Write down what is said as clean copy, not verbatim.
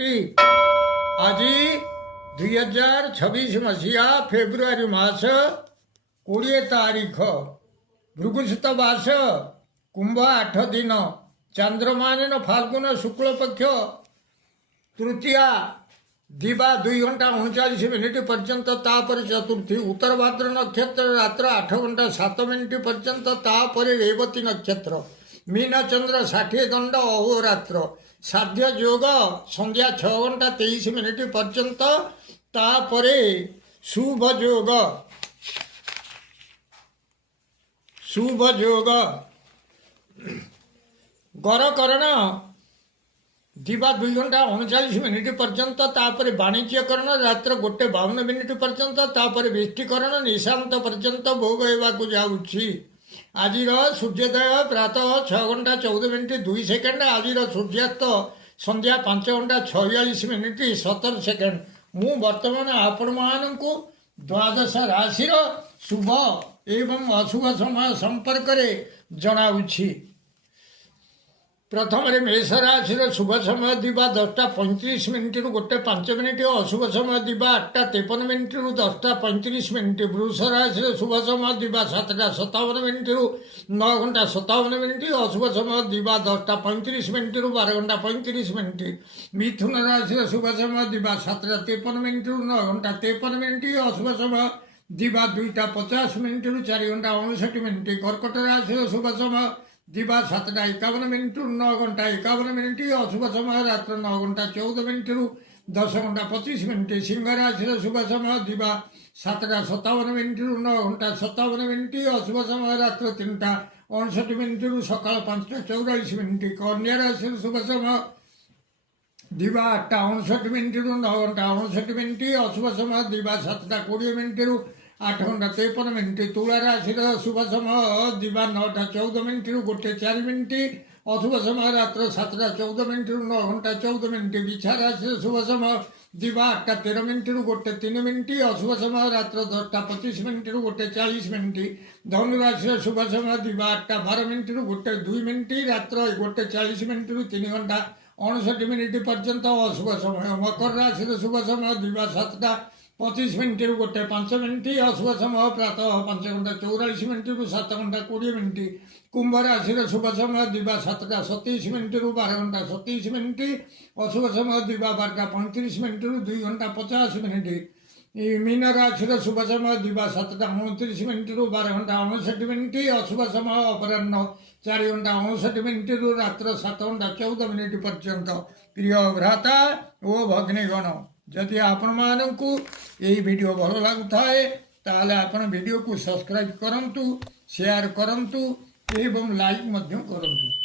आज 2026 मसीहा फेब्रुआरी मास 20 तारीख भृगुसुत मास कुंभ 8 दिन चंद्रमान फाल्गुन शुक्ल पक्ष तृतीया दिवा 2 घंटा 39 मिनिट पर्यंत तापर चतुर्थी उत्तर भाद्र नक्षत्र रात्र 8 घंटा 7 मिनिट पर्यंत तापर रेवती नक्षत्र मीन चंद्र 60 दंड अहोरात्र साध्य योग संध्या 6 घंटा 23 मिनिट पर्यंत तापर शुभ योग गरकरण दिवा 2 घंटा 39 मिनिट पर्यंत तापर वाणिज्यकरण रात्र 1:52 मिनिट पर्यंत तापर विष्टिकरण निशांत पर्यंत भोग हेबाकु जाउछि। आजिर सूर्योदय प्रातः 6 घंटा 14 मिनिट 2 सेकेंड आजिर सूर्यास्त संध्या 5 घंटा 46 मिनिट 17 सेकेंड। मु वर्तमान आपण मानकु द्वादश राशि शुभ एवं अशुभ समय संपर्क में जनाउछि। प्रथम मेष राशि शुभ समय दिवा 10:35 मिनिट 1:05 मिनिट अशुभ समय दिवा 8:53 मिनिट 10:35 मिनिट। वृष राशि शुभ समय दिवा 7:57 मिनिट 9 घंटा 57 मिनिट अशुभ समय दिवा 10:35 मिनिट 12 घंटा 35 मिनिट। मिथुन राशि शुभ समय दिवा 7:53 मिनिट 9 घंटा 53 मिनिट अशुभ समय दिवा 2:50 मिनिट 4 घंटा 59 मिनिट। कर्कट राशि शुभ समय दिवा 7:51 मिनिट 9 घंटा 51 मिनिट अशुभ समय रात्र 9 घंटा 14 मिनिट 10 घंटा 25 मिनिट। सिंह राशि शुभ समय दिवा 7:57 मिनिट 9 घंटा 57 मिनिट अशुभ समय रात्र 3:59 मिनिट सकाळ 5:44 मिनिट। कन्या राशि शुभ समय दिवा 8:59 मिनिट 9 घंटा 59 मिनिट अशुभ समय दिवा 7:20 मिनिट 8 घंटा 53 मिनिट। तुला राशि शुभ समय दिवा 9:14 मिनिट 1:04 मिनिट अशुभ समय रात्र 7:14 मिनिट 9 घंटा 14 मिनिट। बिछा राशि शुभ समय दिवा 8:13 मिनिट 1:03 मिनिट अशुभ समय रात्र 10:25 मिनिट 1:40 मिनिट। धनु राशि शुभ समय दिवा 8:12 मिनिट 1:02 मिनिट रात्र 1:40 मिनिट 3 घंटा 59 मिनिट पर्यंत अशुभ समय। मकर राशि शुभ समय दिवा 7:25 मिनिट 1:05 मिनिट अशुभ समय प्रातः 5 घंटा 44 मिनिट 7 घंटा 20 मिनिट। कुंभ राशि शुभ समय दिवा 7:27 मिनिट 12 घंटा 27 मिनिट अशुभ समय दिवा 12:35 मिनिट 2 घंटा 50 मिनिट। मीन राशि शुभ समय दिवा 7:29 मिनिट 12 घंटा 59 मिनिट अशुभ समय अपराह्न 4 घंटा 59 मिनिट रात्र 7 घंटा 14 मिनिट पर्यंत। प्रिय भ्राता ओ भगिनीगण जदि आपण मानकु यही वीडियो भल लगुए ताले आपण वीडियो को सब्सक्राइब करंतु शेयर करंतु एवं लाइक मध्य करंतु।